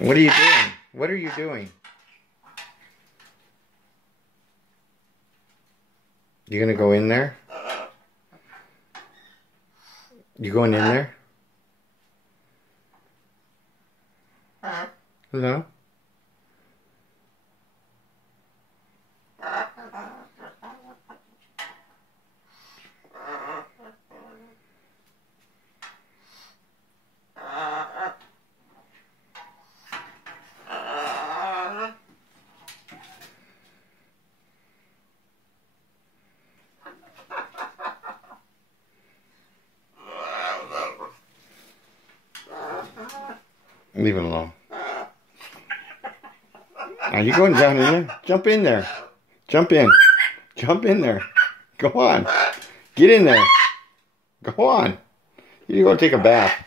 What are you doing? What are you doing? You gonna go in there? You going in there? Hello? Leave it alone. Are you going down in there? Jump in there. Jump in. Jump in there. Go on. Get in there. Go on. You go take a bath.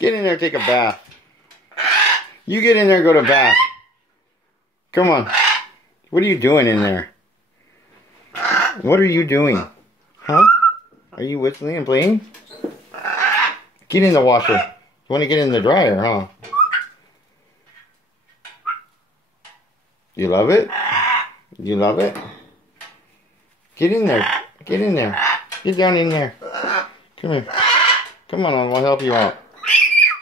Get in there, take a bath. You get in there, go to bath. Come on. What are you doing in there? What are you doing? Huh? Are you whistling and playing? Get in the washer. You want to get in the dryer, huh? You love it? You love it? Get in there. Get in there. Get down in there. Come here. Come on, I'll help you out.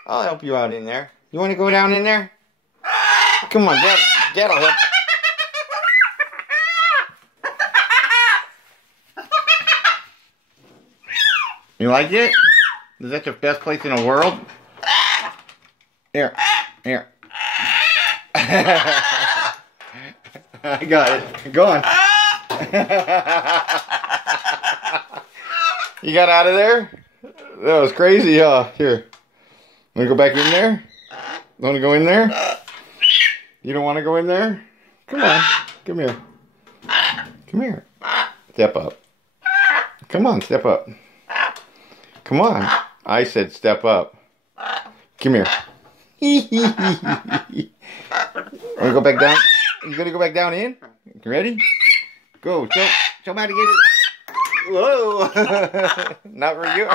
I'll help you out in there. You want to go down in there? Come on, Dad'll help. You like it? Is that the best place in the world? Here. Here. I got it. Go on. You got out of there? That was crazy, huh? Here. Want to go back in there? Want to go in there? You don't want to go in there? Come on. Come here. Come here. Step up. Come on, step up. Come on. I said step up. Come here. Want to go back down? You gonna go back down in? You ready? Go. Show me how to get it. Whoa. Not for you.